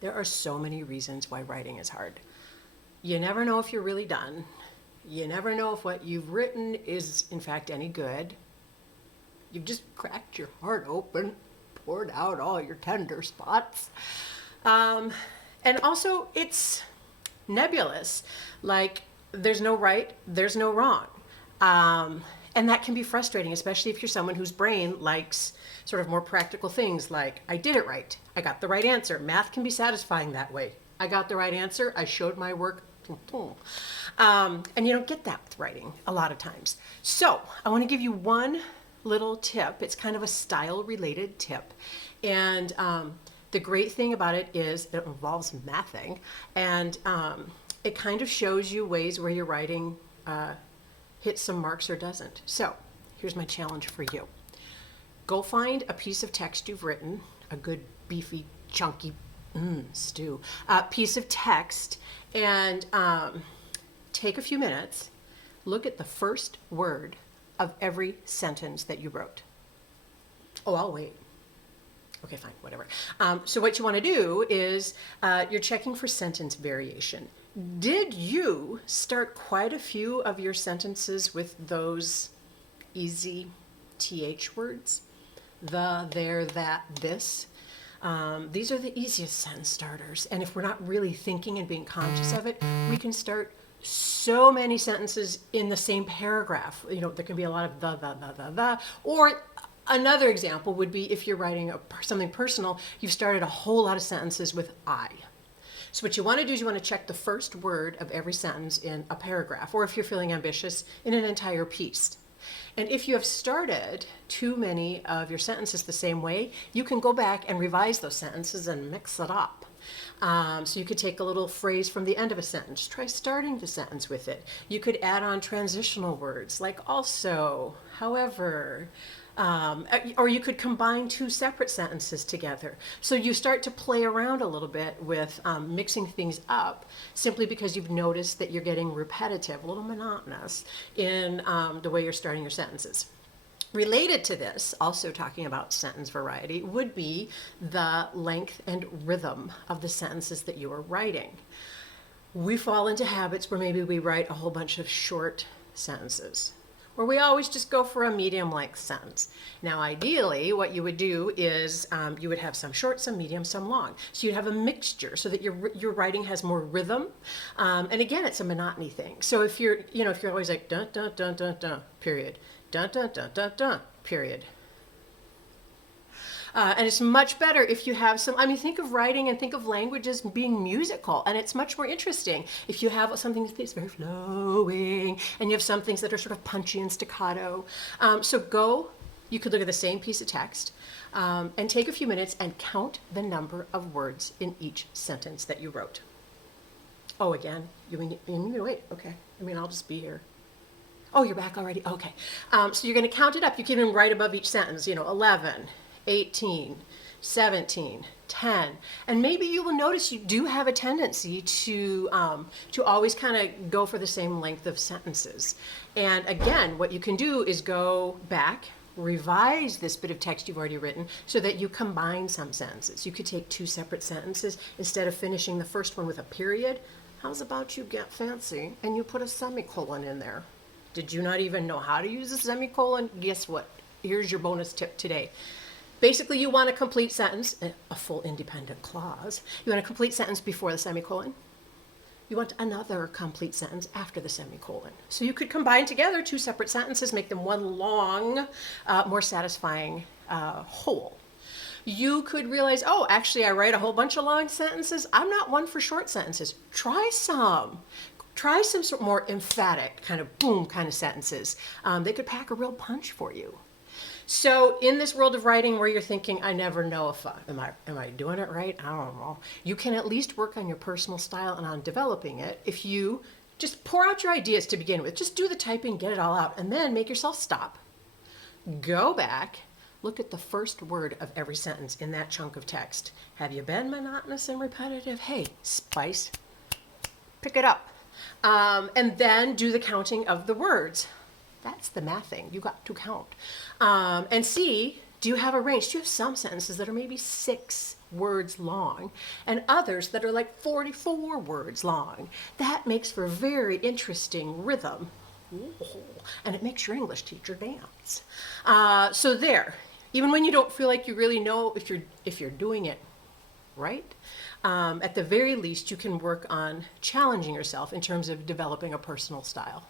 There are so many reasons why writing is hard. You never know if you're really done. You never know if what you've written is, in fact, any good. You've just cracked your heart open, poured out all your tender spots. Um, and also, it's nebulous. Like, there's no right, there's no wrong. Um, and that can be frustrating, especially if you're someone whose brain likes sort of more practical things like, I did it right, I got the right answer. Math can be satisfying that way. I got the right answer, I showed my work. And you don't get that with writing a lot of times. So I want to give you one little tip. It's kind of a style related tip. And the great thing about it is it involves mathing. And it kind of shows you ways where your writing hits some marks or doesn't. So here's my challenge for you. Go find a piece of text you've written, a good beefy, chunky stew, piece of text, and take a few minutes, look at the first word of every sentence that you wrote. Oh, I'll wait. Okay, fine, whatever. So what you want to do is you're checking for sentence variation. Did you start quite a few of your sentences with those easy TH words? The, there, that, this. These are the easiest sentence starters. And if we're not really thinking and being conscious of it, we can start so many sentences in the same paragraph. You know, there can be a lot of the. Or another example would be if you're writing something personal, you've started a whole lot of sentences with I. So what you want to do is you want to check the first word of every sentence in a paragraph, or if you're feeling ambitious, in an entire piece. And if you have started too many of your sentences the same way, you can go back and revise those sentences and mix it up. So you could take a little phrase from the end of a sentence, try starting the sentence with it. You could add on transitional words like also, however, or you could combine two separate sentences together. So you start to play around a little bit with mixing things up simply because you've noticed that you're getting repetitive, a little monotonous in the way you're starting your sentences. Related to this, also talking about sentence variety, would be the length and rhythm of the sentences that you are writing. We fall into habits where maybe we write a whole bunch of short sentences, or we always just go for a medium-length sentence. Now, ideally, what you would do is you would have some short, some medium, some long. So you'd have a mixture so that your writing has more rhythm. And again, it's a monotony thing. So if you're always like dun dun dun dun dun period, dun dun dun dun dun period. And it's much better if you have some, I mean, think of writing and think of language as being musical, and it's much more interesting if you have something that's very flowing and you have some things that are sort of punchy and staccato. You could look at the same piece of text and take a few minutes and count the number of words in each sentence that you wrote. Oh, again, you mean wait, okay. I mean, I'll just be here. Oh, you're back already? Okay. So you're going to count it up. You can even write above each sentence, 11, 18, 17, 10. And maybe you will notice you do have a tendency to always kind of go for the same length of sentences. And again, what you can do is go back, revise this bit of text you've already written so that you combine some sentences. You could take two separate sentences instead of finishing the first one with a period. How's about you get fancy and you put a semicolon in there? Did you not even know how to use a semicolon? Guess what? Here's your bonus tip today. Basically, you want a complete sentence, a full independent clause. You want a complete sentence before the semicolon. You want another complete sentence after the semicolon. So you could combine together two separate sentences, make them one long, more satisfying whole. You could realize, oh, actually, I write a whole bunch of long sentences. I'm not one for short sentences. Try some. Try some sort of more emphatic, kind of boom kind of sentences. They could pack a real punch for you. So in this world of writing where you're thinking, I never know if am I doing it right? I don't know. You can at least work on your personal style and on developing it if you just pour out your ideas to begin with. Just do the typing, get it all out, and then make yourself stop. Go back, look at the first word of every sentence in that chunk of text. Have you been monotonous and repetitive? Hey, spice, pick it up. And then do the counting of the words. That's the mathing. You got to count. And see, Do you have a range? Do you have some sentences that are maybe 6 words long and others that are like 44 words long? That makes for a very interesting rhythm. Ooh, and it makes your English teacher dance. So there, even when you don't feel like you really know if you're doing it right, at the very least you can work on challenging yourself in terms of developing a personal style.